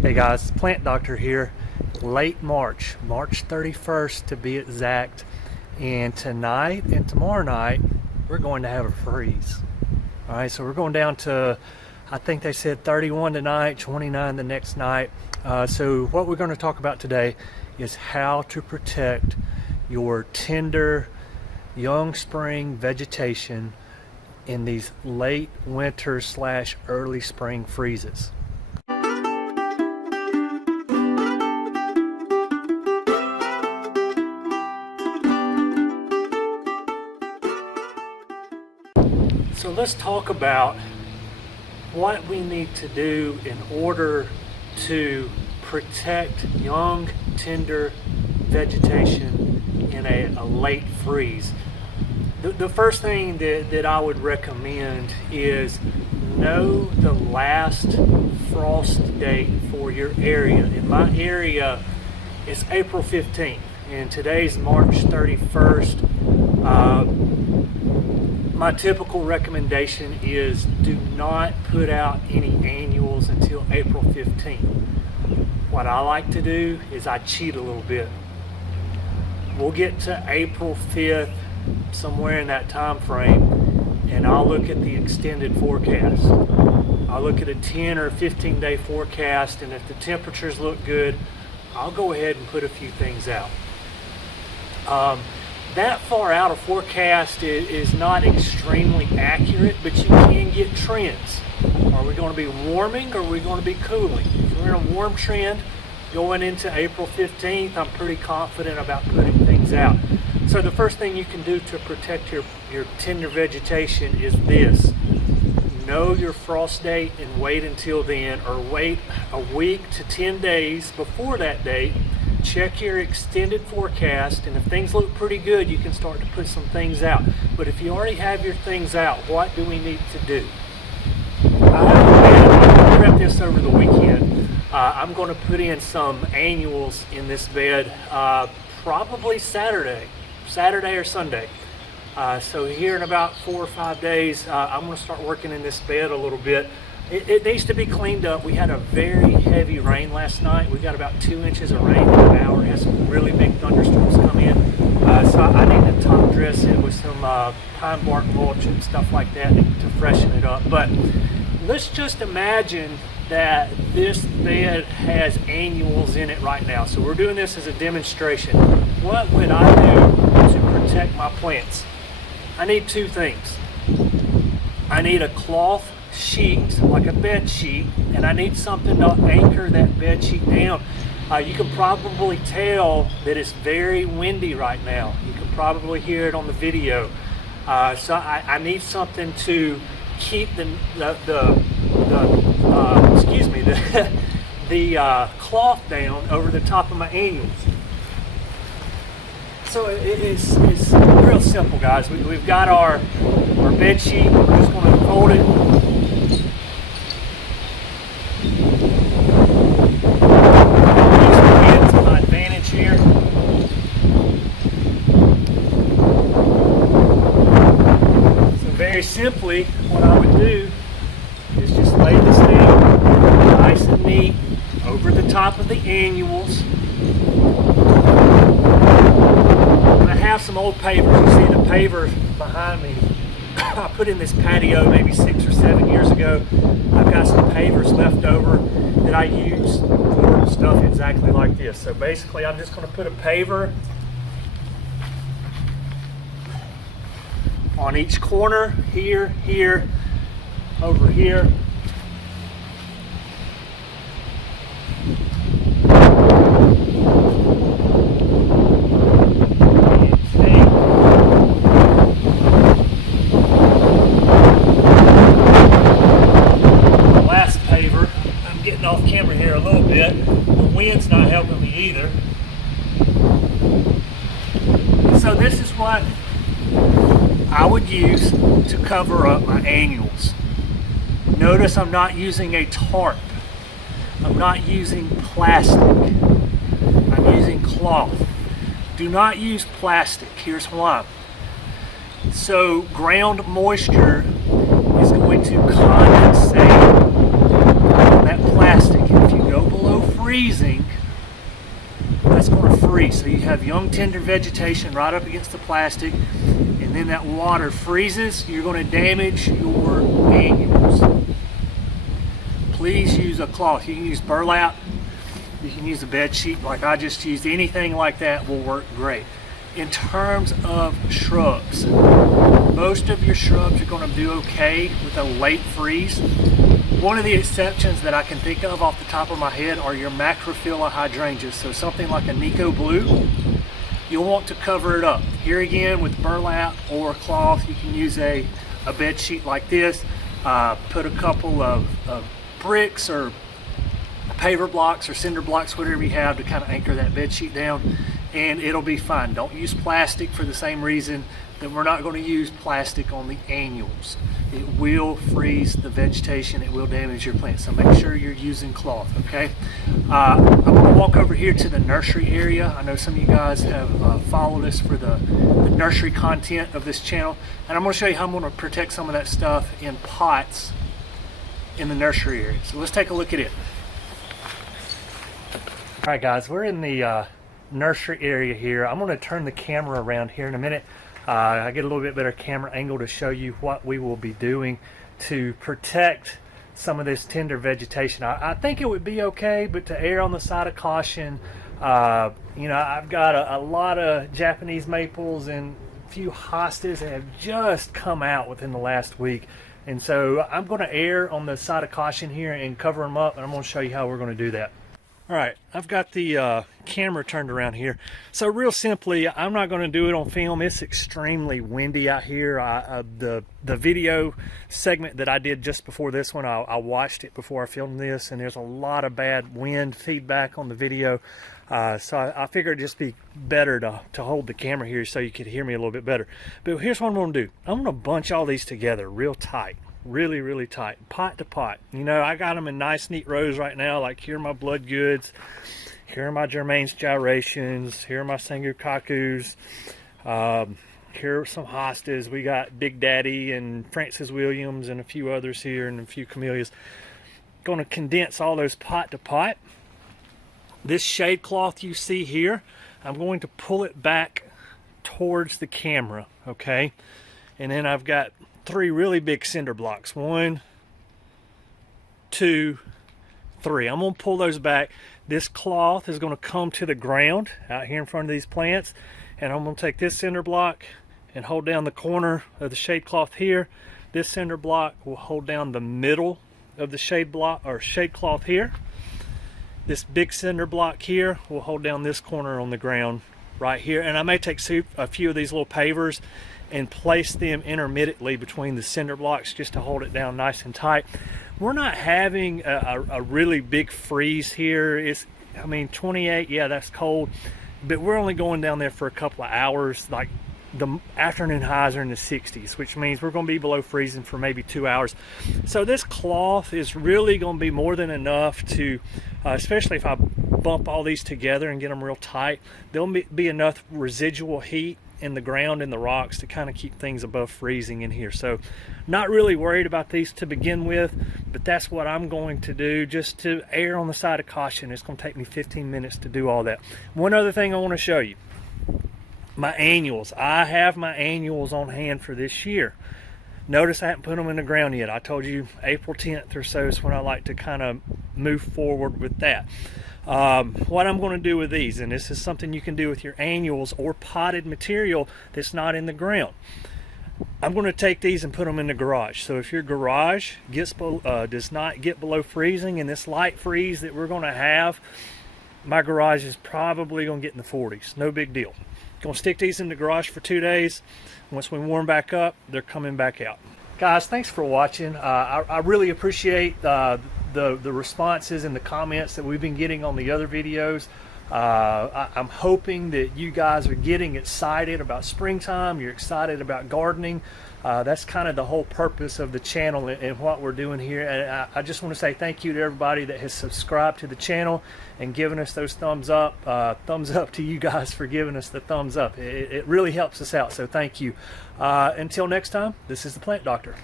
Hey guys, Plant Doctor here. Late March 31st to be exact. And tonight and tomorrow night, we're going to have a freeze. All right, so we're going down to, I think they said 31 tonight, 29 the next night. So what we're going to talk about today is how to protect your tender young spring vegetation in these late winter / early spring freezes. So let's talk about what we need to do in order to protect young, tender vegetation in a late freeze. The first thing that I would recommend is know the last frost date for your area. In my area, it's April 15th, and today's March 31st. My typical recommendation is do not put out any annuals until April 15th. What I like to do is I cheat a little bit. We'll get to April 5th, somewhere in that time frame, and I'll look at the extended forecast. I'll look at a 10 or 15 day forecast, and if the temperatures look good, I'll go ahead and put a few things out. That far out of forecast is not extremely accurate, but you can get trends. Are we going to be warming or are we going to be cooling? If we're in a warm trend going into April 15th, I'm pretty confident about putting things out. So the first thing you can do to protect your tender vegetation is this. Know your frost date and wait until then, or wait a week to 10 days before that date. Check your extended forecast, and if things look pretty good, you can start to put some things out. But if you already have your things out, what do we need to do? I prepped this over the weekend. I'm going to put in some annuals in this bed probably Saturday or Sunday. So here in about 4 or 5 days, I'm going to start working in this bed a little bit. It needs to be cleaned up. We had a very heavy rain last night. We got about 2 inches of rain in an hour. Had some really big thunderstorms come in. So I need to top dress it with some pine bark mulch and stuff like that to freshen it up. But let's just imagine that this bed has annuals in it right now. So we're doing this as a demonstration. What would I do to protect my plants? I need 2 things. I need a cloth sheet, like a bed sheet, and I need something to anchor that bed sheet down. You can probably tell that it's very windy right now. You can probably hear it on the video. So I need something to keep the cloth down over the top of my annuals. So it's real simple, guys. We've got our bed sheet. We're just going to fold it. Here. So very simply, what I would do is just lay this down nice and neat over the top of the annuals. And I have some old pavers. You see the paver behind me. I put in this patio maybe 6 or 7 years ago. I've got some pavers left over that I use for stuff exactly like this. So basically I'm just going to put a paver on each corner, here, over here. Off camera here a little bit. The wind's not helping me either. So this is what I would use to cover up my annuals. Notice I'm not using a tarp. I'm not using plastic. I'm using cloth. Do not use plastic. Here's why. So ground moisture is going to condensate on that plastic. If you go below freezing, that's going to freeze. So you have young tender vegetation right up against the plastic, and then that water freezes, you're going to damage your annuals. Please use a cloth. You can use burlap, you can use a bed sheet like I just used. Anything like that will work great. In terms of shrubs, most of your shrubs are going to do okay with a late freeze. One of the exceptions that I can think of off the top of my head are your macrophylla hydrangeas. So something like a Nico blue, you'll want to cover it up. Here again with burlap or cloth, you can use a bed sheet like this. Put a couple of bricks or paver blocks or cinder blocks, whatever you have, to kind of anchor that bed sheet down, and it'll be fine. Don't use plastic for the same reason that we're not going to use plastic on the annuals. It will freeze the vegetation, it will damage your plants, so make sure you're using cloth, okay? I'm going to walk over here to the nursery area. I know some of you guys have followed us for the nursery content of this channel, and I'm going to show you how I'm going to protect some of that stuff in pots in the nursery area. So let's take a look at it. All right guys, we're in the nursery area here. I'm going to turn the camera around here in a minute. I get a little bit better camera angle to show you what we will be doing to protect some of this tender vegetation. I think it would be okay, but to err on the side of caution, you know, I've got a lot of Japanese maples and a few hostas that have just come out within the last week. And so I'm going to err on the side of caution here and cover them up, and I'm going to show you how we're going to do that. All right, I've got the camera turned around here. So real simply, I'm not going to do it on film. It's extremely windy out here. The video segment that I did just before this one, I watched it before I filmed this, and there's a lot of bad wind feedback on the video. So I figured it'd just be better to hold the camera here so you could hear me a little bit better. But here's what I'm going to do. I'm going to bunch all these together real tight. Really tight, pot to pot. You know, I got them in nice neat rows right now. Like, here are my blood goods, here are my Germain's gyrations, here are my Sengokakus, here are some hostas. We got Big Daddy and Francis Williams and a few others here and a few camellias. Going to condense all those pot to pot. This shade cloth you see here, I'm going to pull it back towards the camera, okay? And then I've got 3 really big cinder blocks. 1, 2, 3. I'm going to pull those back. This cloth is going to come to the ground out here in front of these plants, and I'm going to take this cinder block and hold down the corner of the shade cloth here. This cinder block will hold down the middle of the shade block or shade cloth here. This big cinder block here will hold down this corner on the ground right here. And I may take a few of these little pavers and place them intermittently between the cinder blocks just to hold it down nice and tight. We're not having a really big freeze here. It's, I mean, 28, yeah, that's cold, but we're only going down there for a couple of hours. Like, the afternoon highs are in the 60s, which means we're going to be below freezing for maybe 2 hours. So this cloth is really going to be more than enough to, especially if I bump all these together and get them real tight, there'll be enough residual heat in the ground and the rocks to kind of keep things above freezing in here. So not really worried about these to begin with, but that's what I'm going to do just to err on the side of caution. It's going to take me 15 minutes to do all that. One other thing I want to show you, my annuals. I have my annuals on hand for this year. Notice I haven't put them in the ground yet. I told you April 10th or so is when I like to kind of move forward with that. What I'm going to do with these, and this is something you can do with your annuals or potted material that's not in the ground. I'm going to take these and put them in the garage. So if your garage does not get below freezing, and this light freeze that we're going to have, my garage is probably going to get in the 40s. No big deal. Going to stick these in the garage for 2 days. Once we warm back up, they're coming back out. Guys, thanks for watching. I really appreciate the responses and the comments that we've been getting on the other videos. I'm hoping that you guys are getting excited about springtime. You're excited about gardening. That's kind of the whole purpose of the channel and what we're doing here. And I just want to say thank you to everybody that has subscribed to the channel and given us those thumbs up. Thumbs up to you guys for giving us the thumbs up. It really helps us out, so thank you. Until next time, this is the Plant Doctor.